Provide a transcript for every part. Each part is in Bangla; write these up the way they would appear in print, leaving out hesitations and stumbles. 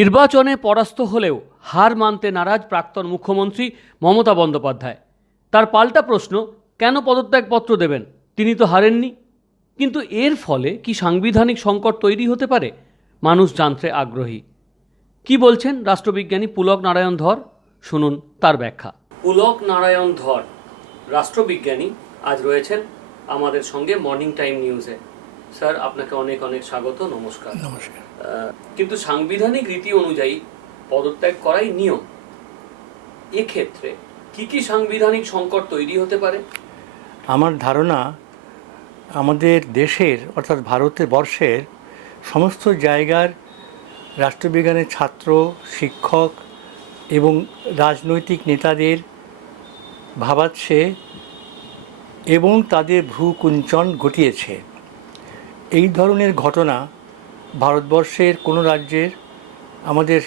নির্বাচনে পরাস্ত হলেও হার মানতে নারাজ প্রাক্তন মুখ্যমন্ত্রী মমতা বন্দ্যোপাধ্যায়। তার পাল্টা প্রশ্ন, কেন পদত্যাগপত্র দেবেন? তিনি তো হারেননি। কিন্তু এর ফলে কি সাংবিধানিক সংকট তৈরি হতে পারে? মানুষ জানতে আগ্রহী। কি বলছেন রাষ্ট্রবিজ্ঞানী পুলক নারায়ণ ধর? শুনুন তার ব্যাখ্যা। পুলক নারায়ণ ধর রাষ্ট্রবিজ্ঞানী আজ রয়েছেন আমাদের সঙ্গে মর্নিং টাইম নিউজে। স্যার, আপনাকে অনেক অনেক স্বাগত। নমস্কার। নমস্কার। কিন্তু সাংবিধানিক রীতি অনুযায়ী পদত্যাগ করাই নিয়ম। এক্ষেত্রে কি কি সাংবিধানিক সংকট তৈরি হতে পারে? আমার ধারণা আমাদের দেশের অর্থাৎ ভারতবর্ষের সমস্ত জায়গার রাষ্ট্রবিজ্ঞানের ছাত্র, শিক্ষক এবং রাজনৈতিক নেতাদের ভাবাচ্ছে এবং তাদের ভ্রুকুঞ্চন ঘটিয়েছে। এই ধরনের ঘটনা ভারতবর্ষের কোনো রাজ্যের আমাদের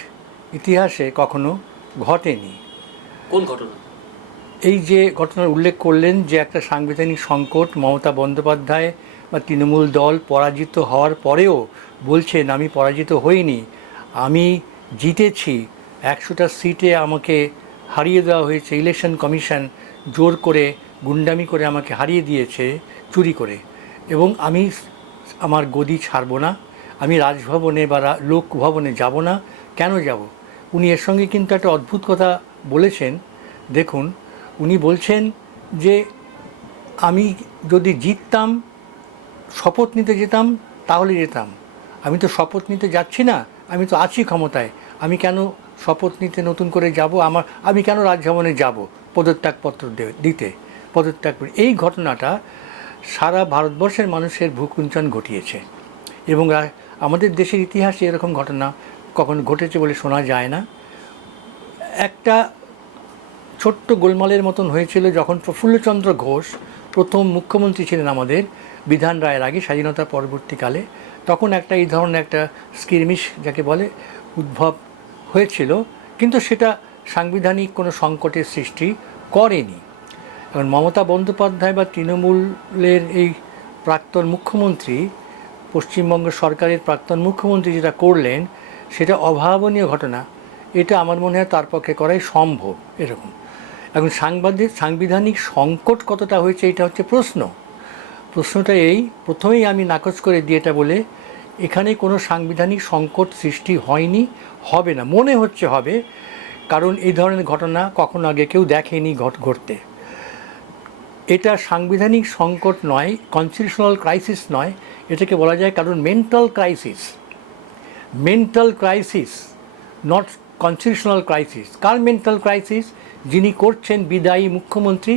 ইতিহাসে কখনো ঘটেনি। কোন ঘটনা? এই যে ঘটনার উল্লেখ করলেন যে একটা সাংবিধানিক সংকট, মমতা বন্দ্যোপাধ্যায় বা তৃণমূল দল পরাজিত হওয়ার পরেও বলছেন আমি পরাজিত হইনি, আমি জিতেছি, 100টা সিটে আমাকে হারিয়ে দেওয়া হয়েছে, ইলেকশন কমিশন জোর করে গুন্ডামি করে আমাকে হারিয়ে দিয়েছে চুরি করে, এবং আমি আমার গদি ছাড়ব না, আমি রাজভবনে বা লোকভবনে যাব না। কেন যাব? উনি এর সঙ্গে কিন্তু একটা অদ্ভুত কথা বলেছেন। দেখুন, উনি বলছেন যে আমি যদি জিততাম, শপথ নিতে যেতাম, তাহলে যেতাম। আমি তো শপথ নিতে যাচ্ছি না, আমি তো আছি ক্ষমতায়, আমি কেন শপথ নিতে নতুন করে যাব? আমি কেন রাজভবনে যাব পদত্যাগপত্র দিতে? এই ঘটনাটা সারা ভারতবর্ষের মানুষের ভ্রুকুঞ্চন ঘটিয়েছে, এবং আমাদের দেশের ইতিহাসে এরকম ঘটনা কখনো ঘটেছে বলে শোনা যায় না। একটা ছোট্ট গোলমালের মতন হয়েছিল যখন প্রফুল্লচন্দ্র ঘোষ প্রথম মুখ্যমন্ত্রী ছিলেন আমাদের বিধান রায়ের আগে, স্বাধীনতা পরবর্তীকালে। তখন একটা এই ধরনের একটা স্কিরমিশ যাকে বলে উদ্ভব হয়েছিল, কিন্তু সেটা সাংবিধানিক কোনো সংকটের সৃষ্টি করেনি। এখন মমতা বন্দ্যোপাধ্যায় বা তৃণমূলের এই প্রাক্তন মুখ্যমন্ত্রী, পশ্চিমবঙ্গ সরকারের প্রাক্তন মুখ্যমন্ত্রী যেটা করলেন সেটা অভাবনীয় ঘটনা। এটা আমার মনে হয় তার পক্ষে করাই সম্ভব এরকম। এখন সাংবিধানিক সংকট কতটা হয়েছে এটা হচ্ছে প্রশ্নটা এই প্রথমেই আমি নাকচ করে দিয়ে এটা বলে, এখানে কোনো সাংবিধানিক সংকট সৃষ্টি হয়নি, হবে না, মনে হচ্ছে হবে, কারণ এই ধরনের ঘটনা কখনো আগে কেউ দেখেনি ঘটতে। এটা সাংবিধানিক সংকট নয়, কনস্টিটিউশনাল ক্রাইসিস নয়, এটাকে বলা যায় কারণ mental crisis, not constitutional crisis. Car mental crisis? যিনি করছেন বিদায়ী মুখ্যমন্ত্রী,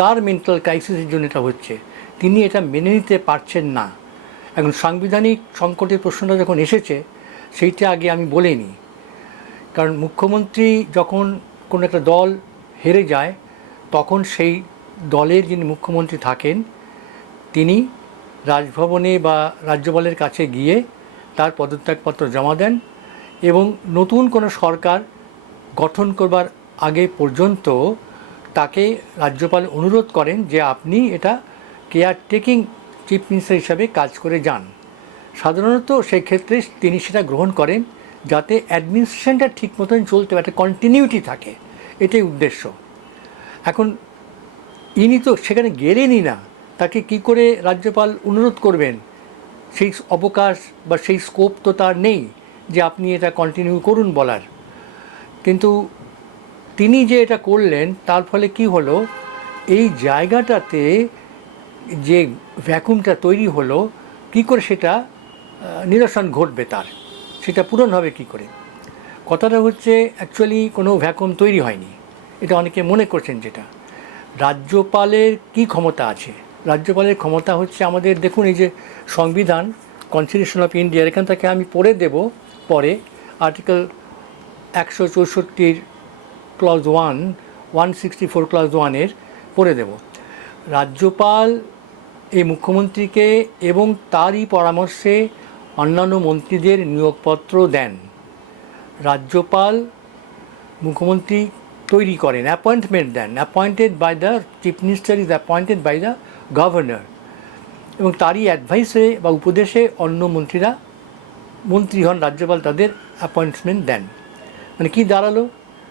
তার মেন্টাল ক্রাইসিসের জন্য এটা হচ্ছে। তিনি এটা মেনে নিতে পারছেন না। এখন সাংবিধানিক সংকটের প্রশ্নটা যখন এসেছে সেইটা আগে আমি বলে নিই। কারণ মুখ্যমন্ত্রী যখন কোনো একটা দল হেরে যায়, তখন সেই দলের যিনি মুখ্যমন্ত্রী থাকেন তিনি রাজভবনে বা রাজ্যপালের কাছে গিয়ে তার পদত্যাগপত্র জমা দেন, এবং নতুন কোনো সরকার গঠন করবার আগে পর্যন্ত তাকে রাজ্যপাল অনুরোধ করেন যে আপনি এটা কেয়ারটেকিং চিফ মিনিস্টার হিসাবে কাজ করে যান। সাধারণত সেই ক্ষেত্রে তিনি সেটা গ্রহণ করেন যাতে অ্যাডমিনিস্ট্রেশনটা ঠিক মতন চলতে পারে, একটা কন্টিনিউটি থাকে, এটাই উদ্দেশ্য। এখন ইনি তো সেখানে গেলেনই না, তাকে কি করে রাজ্যপাল অনুরোধ করবেন? সেই অবকাশ বা সেই স্কোপ তো তার নেই যে আপনি এটা কন্টিনিউ করুন বলার। কিন্তু তিনি যে এটা করলেন তার ফলে কি হলো, এই জায়গাটাতে যে ভ্যাকুমটা তৈরি হলো, কি করে সেটা নিরসন ঘটবে, তার সেটা পূরণ হবে কি করে? কথাটা হচ্ছে অ্যাকচুয়ালি কোনো ভ্যাকুম তৈরি হয়নি, এটা অনেকে মনে করছেন। যেটা রাজ্যপালের কি ক্ষমতা আছে? রাজ্যপালের ক্ষমতা হচ্ছে আমাদের, দেখুন এই যে সংবিধান, কনস্টিটিউশন অফ ইন্ডিয়া, এখান থেকে আমি পড়ে দেব পরে, আর্টিকেল 164 ক্লজ 164 ক্লজ 1 পড়ে দেব। রাজ্যপাল এই মুখ্যমন্ত্রীকে এবং তারই পরামর্শে অন্যান্য মন্ত্রীদের নিয়োগপত্র দেন। রাজ্যপাল মুখ্যমন্ত্রী তৈরি করেন, অ্যাপয়েন্টমেন্ট দেন, appointed by the chief minister is appointed by the governor, এবং তারই অ্যাডভাইসে বা উপদেশে অন্য মন্ত্রীরা মন্ত্রী হন, রাজ্যপাল তাদের অ্যাপয়েন্টমেন্ট দেন। মানে কি দাঁড়ালো,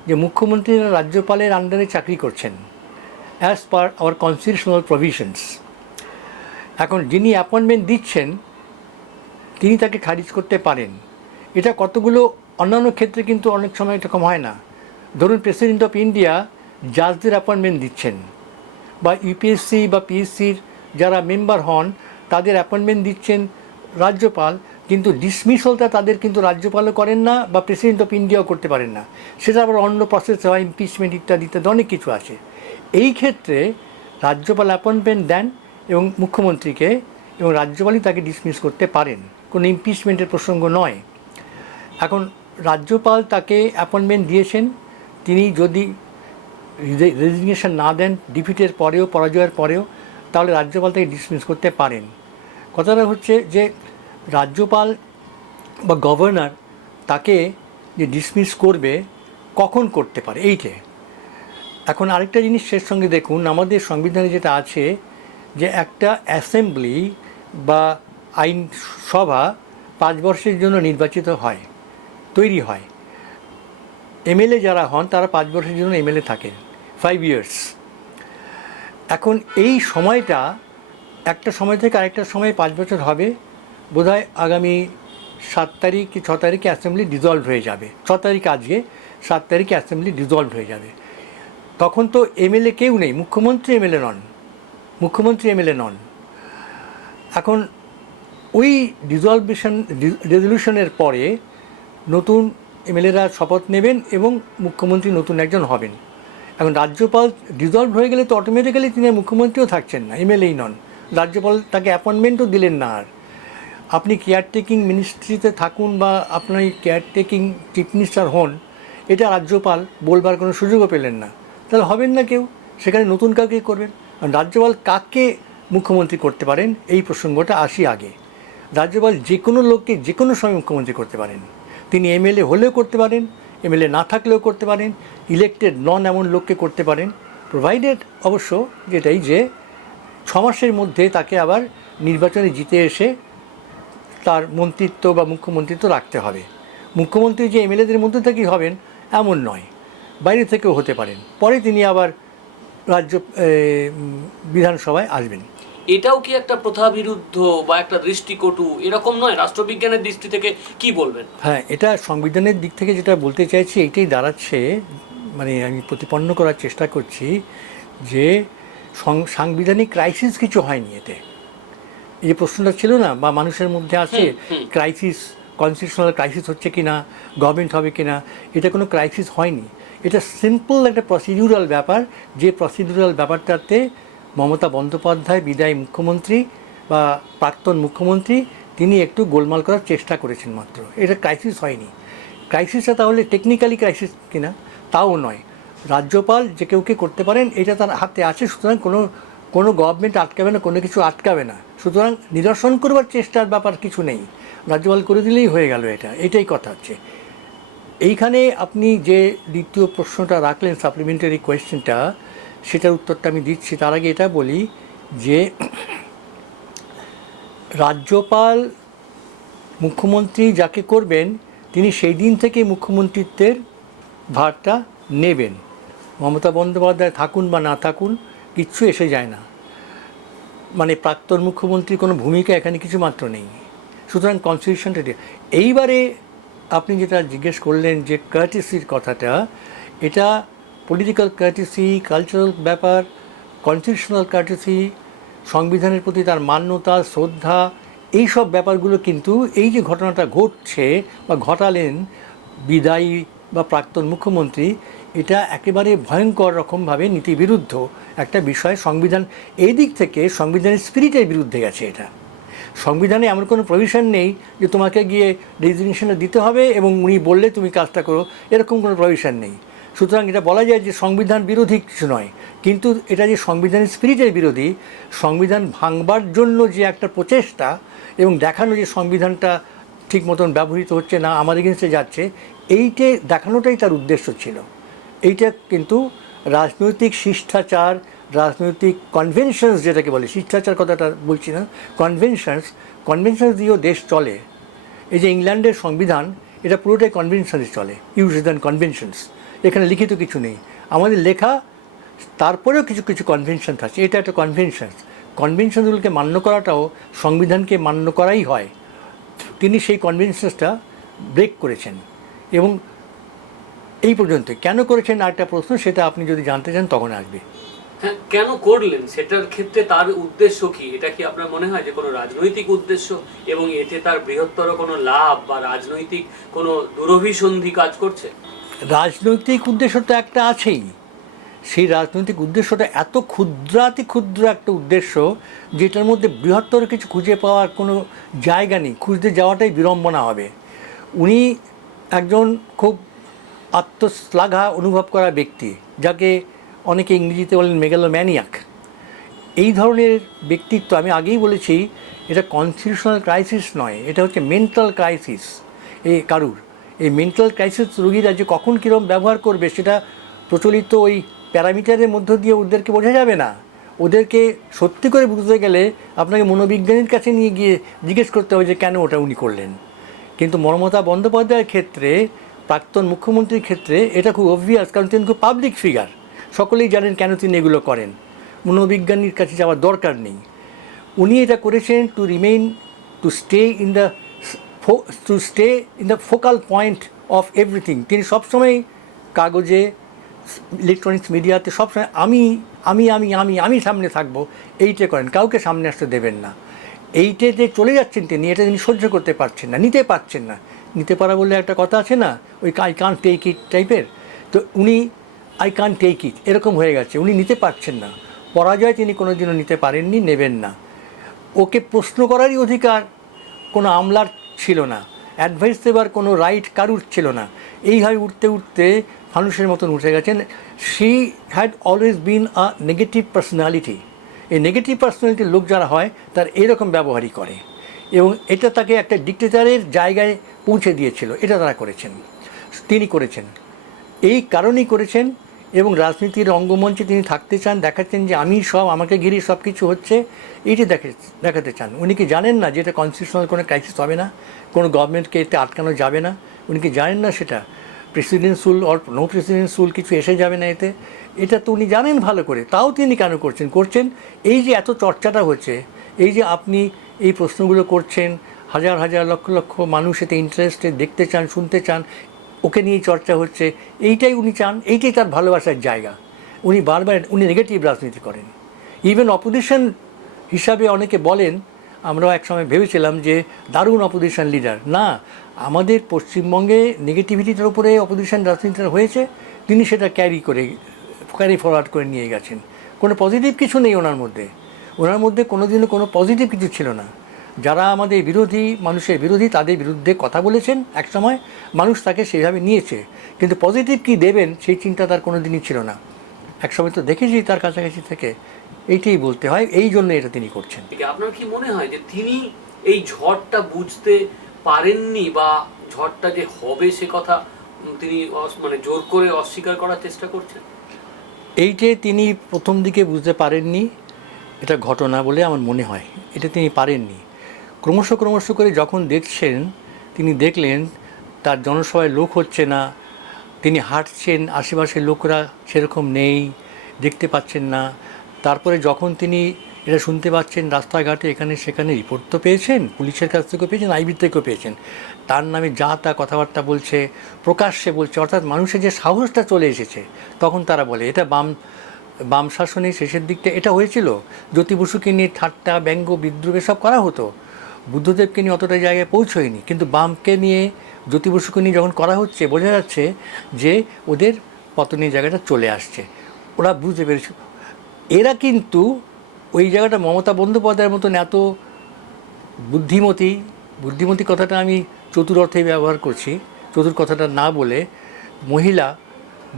যে মুখ্যমন্ত্রীরা রাজ্যপালের আন্ডারে চাকরি করছেন as per our constitutional provisions. এখন যিনি অ্যাপয়েন্টমেন্ট দিচ্ছেন তিনি তাকে খারিজ করতে পারেন। এটা কতগুলো অন্যান্য ক্ষেত্রে কিন্তু অনেক সময় এরকম হয় না। ধরুন প্রেসিডেন্ট অফ ইন্ডিয়া জাজদের অ্যাপয়েন্টমেন্ট দিচ্ছেন, বা ইউপিএসসি বা পিএসসির যারা মেম্বার হন তাদের অ্যাপয়েন্টমেন্ট দিচ্ছেন রাজ্যপাল, কিন্তু ডিসমিসলটা তাদের কিন্তু রাজ্যপালও করেন না বা প্রেসিডেন্ট অফ ইন্ডিয়াও করতে পারেন না। সেটা আবার অন্য প্রসেস হয়, ইমপিচমেন্ট ইত্যাদি ইত্যাদি অনেক কিছু আছে। এই ক্ষেত্রে রাজ্যপাল অ্যাপয়েন্টমেন্ট দেন এবং মুখ্যমন্ত্রীকে, এবং রাজ্যপালই তাকে ডিসমিস করতে পারেন, কোনো ইমপিচমেন্টের প্রসঙ্গ নয়। এখন রাজ্যপাল তাকে অ্যাপয়েন্টমেন্ট দিয়েছেন, তিনি যদি রেজিগনেশন না দেন ডিফিটের পরেও, পরাজয়ের পরেও, তাহলে রাজ্যপাল তাকে ডিসমিস করতে পারেন। কথাটা হচ্ছে যে রাজ্যপাল বা গভর্নর তাকে যে ডিসমিস করবে কখন করতে পারে এইটে। এখন আরেকটা জিনিস শেষ সঙ্গে দেখুন, আমাদের সংবিধানে যেটা আছে যে একটা অ্যাসেম্বলি বা আইনসভা 5 বর্ষের জন্য নির্বাচিত হয়, তৈরি হয়। এমএলএ যারা হন তারা 5 বছরের জন্য এমএলএ থাকেন, 5 ইয়ার্স। এখন এই সময়টা একটা সময় থেকে আরেকটা সময় 5 বছর হবে, বোধহয় আগামী 7 তারিখ কি 6 তারিখে অ্যাসেম্বলি ডিজলভ হয়ে যাবে। 6 তারিখ আজকে, 7 তারিখে অ্যাসেম্বলি ডিজলভ হয়ে যাবে। তখন তো এমএলএ কেউ নেই, মুখ্যমন্ত্রী এমএলএ নন। এখন ওই রেজলিউশনের পরে নতুন এমএলএরা শপথ নেবেন এবং মুখ্যমন্ত্রী নতুন একজন হবেন। এখন রাজ্যপাল ডিজলভ হয়ে গেলে তো অটোমেটিক্যালি তিনি মুখ্যমন্ত্রীও থাকছেন না, এমএলএই নন। রাজ্যপাল তাকে অ্যাপয়েন্টমেন্টও দিলেন না। আর আপনি কেয়ারটেকিং মিনিস্ট্রিতে থাকুন বা আপনার কেয়ারটেকিং চিফ মিনিস্টার হন, এটা রাজ্যপাল বলবার কোনো সুযোগও পেলেন না, তাহলে হবেন না কেউ, সেখানে নতুন কাউকে করবেন। আর রাজ্যপাল কাকে মুখ্যমন্ত্রী করতে পারেন এই প্রসঙ্গটা আসি আগে। রাজ্যপাল যে কোনো লোককে যে কোনো সময় মুখ্যমন্ত্রী করতে পারেন। তিনি এমএলএ হলেও করতে পারেন, এমএলএ না থাকলেও করতে পারেন, ইলেক্টেড নন এমন লোককে করতে পারেন, প্রোভাইডেড অবশ্য যেটাই যে 6 মাসের মধ্যে তাকে আবার নির্বাচনে জিতে এসে তার মন্ত্রিত্ব বা মুখ্যমন্ত্রিত্ব রাখতে হবে। মুখ্যমন্ত্রী যে এমএলএদের মধ্যে থেকেই হবেন এমন নয়, বাইরে থেকেও হতে পারেন। পরে তিনি আবার বিধানসভায় আসবেন। এটাও কি একটা প্রথা বিরুদ্ধ বা একটা দৃষ্টিকটু এরকম নয়? রাষ্ট্রবিজ্ঞানের দৃষ্টি থেকে কি বলবেন? হ্যাঁ, এটা সংবিধানের দিক থেকে যেটা বলতে চাইছি এইটাই দাঁড়াচ্ছে, মানে আমি প্রতিপন্ন করার চেষ্টা করছি যে সাংবিধানিক ক্রাইসিস কিছু হয়নি এতে। এই যে প্রশ্নটা ছিল না, বা মানুষের মধ্যে আছে ক্রাইসিস, কনস্টিটিউশনাল ক্রাইসিস হচ্ছে কি না, গভর্নমেন্ট হবে কি না, এটা কোনো ক্রাইসিস হয়নি। এটা সিম্পল একটা প্রসিডিউরাল ব্যাপার, যে প্রসিডিউরাল ব্যাপারটাতে মমতা বন্দ্যোপাধ্যায় বিদায়ী মুখ্যমন্ত্রী বা প্রাক্তন মুখ্যমন্ত্রী তিনি একটু গোলমাল করার চেষ্টা করেছেন মাত্র। এটা ক্রাইসিস হয়নি। ক্রাইসিসটা তাহলে টেকনিক্যালি ক্রাইসিস কিনা তাও নয়। রাজ্যপাল যে কেউকে করতে পারেন, এটা তার হাতে আছে, সুতরাং কোনো গভর্নমেন্ট আটকাবে না, কোনো কিছু আটকাবে না। সুতরাং নিরসন করবার চেষ্টার ব্যাপার কিছু নেই, রাজ্যপাল করে দিলেই হয়ে গেল। এটাই কথা হচ্ছে। এইখানে আপনি যে দ্বিতীয় প্রশ্নটা রাখলেন, সাপ্লিমেন্টারি কোয়েশ্চেনটা, সেটার উত্তরটা আমি দিচ্ছি। তার আগে এটা বলি যে রাজ্যপাল মুখ্যমন্ত্রী যাকে করবেন তিনি সেই দিন থেকে মুখ্যমন্ত্রিত্বের ভারটা নেবেন। মমতা বন্দ্যোপাধ্যায় থাকুন বা না থাকুন কিচ্ছু এসে যায় না, মানে প্রাক্তন মুখ্যমন্ত্রীর কোনো ভূমিকা এখানে কিছু মাত্র নেই। সুতরাং কনস্টিটিউশনটা এইবারে আপনি যেটা জিজ্ঞেস করলেন যে কার্টিসির কথাটা, এটা পলিটিক্যাল কার্টিসি, কালচারাল ব্যাপার, কনস্টিটিউশনাল কার্টিসি, সংবিধানের প্রতি তার মান্যতা, শ্রদ্ধা, এই সব ব্যাপারগুলো কিন্তু এই যে ঘটনাটা ঘটছে বা ঘটালেন বিদায়ী বা প্রাক্তন মুখ্যমন্ত্রী, এটা একেবারে ভয়ঙ্কর রকমভাবে নীতিবিরুদ্ধ একটা বিষয়। সংবিধান এই দিক থেকে সংবিধানের স্পিরিটের বিরুদ্ধে গেছে। এটা সংবিধানে এমন কোনো প্রভিশন নেই যে তোমাকে গিয়ে রেজিগনেশনটা দিতে হবে এবং উনি বললে তুমি কাজটা করো, এরকম কোনো প্রভিশন নেই। সুতরাং এটা বলা যায় যে সংবিধান বিরোধী কিছু নয়, কিন্তু এটা যে সংবিধানের স্পিরিটের বিরোধী, সংবিধান ভাঙবার জন্য যে একটা প্রচেষ্টা এবং দেখানো যে সংবিধানটা ঠিক মতন ব্যবহৃত হচ্ছে না, আমার এগেনস্টে যাচ্ছে, এইটে দেখানোটাই তার উদ্দেশ্য ছিল। এইটা কিন্তু রাজনৈতিক শিষ্টাচার, রাজনৈতিক কনভেনশনস যেটাকে বলে, শিষ্টাচার কথাটা বলছি না, কনভেনশনস দিয়েও দেশ চলে। এই যে ইংল্যান্ডের সংবিধান, এটা পুরোটাই কনভেনশনে চলে, ইউজেস অ্যান্ড কনভেনশনস। এখানে লিখিত কিছু নেই, আমাদের লেখা, তারপরেও কিছু কিছু কনভেনশন আছে। এটা একটা কনভেনশন, কনভেনশনগুলোকে মান্য করাটাও সংবিধানকে মান্য করাই হয়। তিনি সেই কনভেনশনসটা ব্রেক করেছেন এবং এই পর্যন্ত কেন করেছেন আরেকটা প্রশ্ন, সেটা আপনি যদি জানতে চান তখন আসবে। হ্যাঁ, কেন করলেন সেটার ক্ষেত্রে তার উদ্দেশ্য কি? এটা কি আপনার মনে হয় যে কোনো রাজনৈতিক উদ্দেশ্য এবং এতে তার বৃহত্তর কোনো লাভ বা রাজনৈতিক কোনো দুরভিসন্ধি কাজ করছে? রাজনৈতিক উদ্দেশ্য তো একটা আছেই, সেই রাজনৈতিক উদ্দেশ্যটা এত ক্ষুদ্রাতি ক্ষুদ্র একটা উদ্দেশ্য যেটার মধ্যে বৃহত্তর কিছু খুঁজে পাওয়ার কোনো জায়গা নেই, খুঁজতে যাওয়াটাই বিড়ম্বনা হবে। উনি একজন খুব আত্মশ্লাঘা অনুভব করা ব্যক্তি, যাকে অনেকে ইংরেজিতে বলেন মেগালোম্যানিয়াক। এই ধরনের ব্যক্তিত্ব, আমি আগেই বলেছি, এটা কনস্টিটিউশনাল ক্রাইসিস নয়, এটা হচ্ছে মেন্টাল ক্রাইসিস। এই কারুর এই মেন্টাল ক্রাইসিস রোগীরা যে কখন কীরকম ব্যবহার করবে সেটা প্রচলিত ওই প্যারামিটারের মধ্য দিয়ে ওদেরকে বোঝা যাবে না। ওদেরকে সত্যি করে বুঝতে গেলে আপনাকে মনোবিজ্ঞানীর কাছে নিয়ে গিয়ে জিজ্ঞেস করতে হবে যে কেন ওটা উনি করলেন। কিন্তু মমতা বন্দ্যোপাধ্যায়ের ক্ষেত্রে, প্রাক্তন মুখ্যমন্ত্রীর ক্ষেত্রে এটা খুব অবভিয়াস, কারণ তিনি খুব পাবলিক ফিগার, সকলেই জানেন কেন তিনি এগুলো করেন, মনোবিজ্ঞানীর কাছে যাওয়ার দরকার নেই। উনি এটা করেছেন to stay in the focal point of everything. তিনি সবসময় কাগজে, ইলেকট্রনিক্স মিডিয়াতে সবসময় আমি আমি আমি আমি আমি সামনে থাকবো, এইটা করেন, কাউকে সামনে আসতে দেবেন না। এইটে যে চলে যাচ্ছেন তিনি, এটা তিনি সহ্য করতে পারছেন না, নিতে পারছেন না। নিতে পারা বলে একটা কথা আছে না, ওই আই কান্ট টেক ইট টাইপের। তো উনি আই কান্ট টেক ইট এরকম হয়ে গেছে, উনি নিতে পারছেন না। পরাজয় তিনি কোনো দিনও নিতে পারেননি, নেবেন না। ওকে প্রশ্ন করারই অধিকার কোনো আমলার ছিল না, অ্যাডভাইস দেবার কোনো রাইট কারুর ছিল না। এইভাবে উঠতে উঠতে মানুষের মতন উঠে গেছেন। She had always been a negative personality. এই নেগেটিভ পার্সোনালিটির লোক যারা হয় তার এরকম ব্যবহারই করে, এবং এটা তাকে একটা ডিক্টেটরের জায়গায় পৌঁছে দিয়েছিল। এটা তারা করেছেন, তিনি করেছেন, এই কারণেই করেছেন। এবং রাজনীতির রঙ্গমঞ্চে তিনি থাকতে চান, দেখাচ্ছেন যে আমি সব, আমাকে ঘিরে সব কিছু হচ্ছে, এইটি দেখাতে চান। উনি কি জানেন না যে এটা কনস্টিটিউশনাল কোনো ক্রাইসিস হবে না, কোনো গভর্নমেন্টকে এতে আটকানো যাবে না? উনি কি জানেন না সেটা প্রেসিডেন্সিয়াল অর নো প্রেসিডেন্সিয়াল কিছু এসে যাবে না এতে? এটা তো উনি জানেন ভালো করে, তাও তিনি কেন করছেন? এই যে এত চর্চাটা হচ্ছে, এই যে আপনি এই প্রশ্নগুলো করছেন, হাজার হাজার লক্ষ লক্ষ মানুষ এতে ইন্টারেস্টেড, দেখতে চান, শুনতে চান, ওকে নিয়েই চর্চা হচ্ছে, এইটাই উনি চান, এইটাই তার ভালোবাসার জায়গা। উনি বারবার উনি নেগেটিভ রাজনীতি করেন। ইভেন অপোজিশন হিসাবে অনেকে বলেন, আমরাও একসময় ভেবেছিলাম যে দারুণ অপোজিশন লিডার। না, আমাদের পশ্চিমবঙ্গে নেগেটিভিটির উপরে অপোজিশন রাজনীতিটা হয়েছে, তিনি সেটা ক্যারি ফরওয়ার্ড করে নিয়ে গেছেন। কোনো পজিটিভ কিছু নেই ওনার মধ্যে কোনোদিনও কোনো পজিটিভ কিছু ছিল না। যারা আমাদের বিরোধী, মানুষের বিরোধী, তাদের বিরুদ্ধে কথা বলেছেন একসময়, মানুষ তাকে সেইভাবে নিয়েছে, কিন্তু পজিটিভ কি দেবেন সেই চিন্তা তার কোনো দিনই ছিল না। একসময় তো দেখেছি তার কাছাকাছি থেকে, এইটাই বলতে হয়, এই জন্য এটা তিনি করছেন। আপনার কি মনে হয় যে তিনি এই ঝড়টা বুঝতে পারেননি, বা ঝড়টা যে হবে সে কথা তিনি মানে জোর করে অস্বীকার করার চেষ্টা করছেন? এইটে তিনি প্রথম দিকে বুঝতে পারেননি, এটা ঘটনা বলে আমার মনে হয়। এটা তিনি পারেননি। ক্রমশ করে যখন তিনি দেখলেন তার জনসভায় লোক হচ্ছে না, তিনি হাঁটছেন, আশেপাশের লোকরা সেরকম নেই, দেখতে পাচ্ছেন না। তারপরে যখন তিনি এটা শুনতে পাচ্ছেন রাস্তাঘাটে, এখানে সেখানে, রিপোর্ট তো পেয়েছেন, পুলিশের কাছ থেকেও পেয়েছেন, আইবি থেকেও পেয়েছেন, তার নামে যা তা কথাবার্তা বলছে, প্রকাশ্যে বলছে, অর্থাৎ মানুষের যে সাহসটা চলে এসেছে, তখন তারা বলে এটা বাম শাসনের শেষের দিকটা এটা হয়েছিল। জ্যোতি বসুকে নিয়ে ঠাট্টা, ব্যঙ্গ, বিদ্রুপ এসব করা হতো, বুদ্ধদেবকে নিয়ে অতটা জায়গায় পৌঁছয়নি। কিন্তু বামকে নিয়ে, জ্যোতি বসুকে নিয়ে যখন করা হচ্ছে, বোঝা যাচ্ছে যে ওদের পতনের জায়গাটা চলে আসছে, ওরা বুঝতে পেরেছে। এরা কিন্তু ওই জায়গাটা মমতা বন্দ্যোপাধ্যায়ের মতন এত বুদ্ধিমতী কথাটা আমি চতুর অর্থেই ব্যবহার করছি, চতুর কথাটা না বলে, মহিলা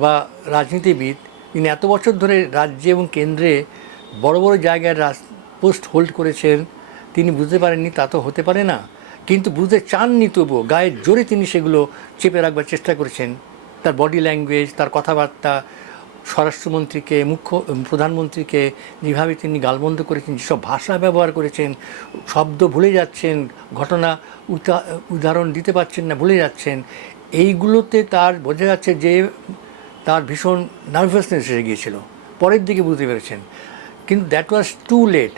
বা রাজনীতিবিদ, তিনি এত বছর ধরে রাজ্যে এবং কেন্দ্রে বড় বড় জায়গায় পোস্ট হোল্ড করেছেন, তিনি বুঝতে পারেননি তা তো হতে পারে না। কিন্তু বুঝতে চাননি, তবুও গায়ের জোরে তিনি সেগুলো চেপে রাখবার চেষ্টা করেছেন। তার বডি ল্যাঙ্গুয়েজ, তার কথাবার্তা, স্বরাষ্ট্রমন্ত্রীকে প্রধানমন্ত্রীকে যেভাবে তিনি গালমন্দ করেছেন, যেসব ভাষা ব্যবহার করেছেন, শব্দ ভুলে যাচ্ছেন, ঘটনা উদাহরণ দিতে পারছেন না, ভুলে যাচ্ছেন, এইগুলোতে তার বোঝা যাচ্ছে যে তার ভীষণ নার্ভাসনেস এসে গিয়েছিল। পরের দিকে বুঝতে পেরেছেন, কিন্তু দ্যাট ওয়াজ টু লেট।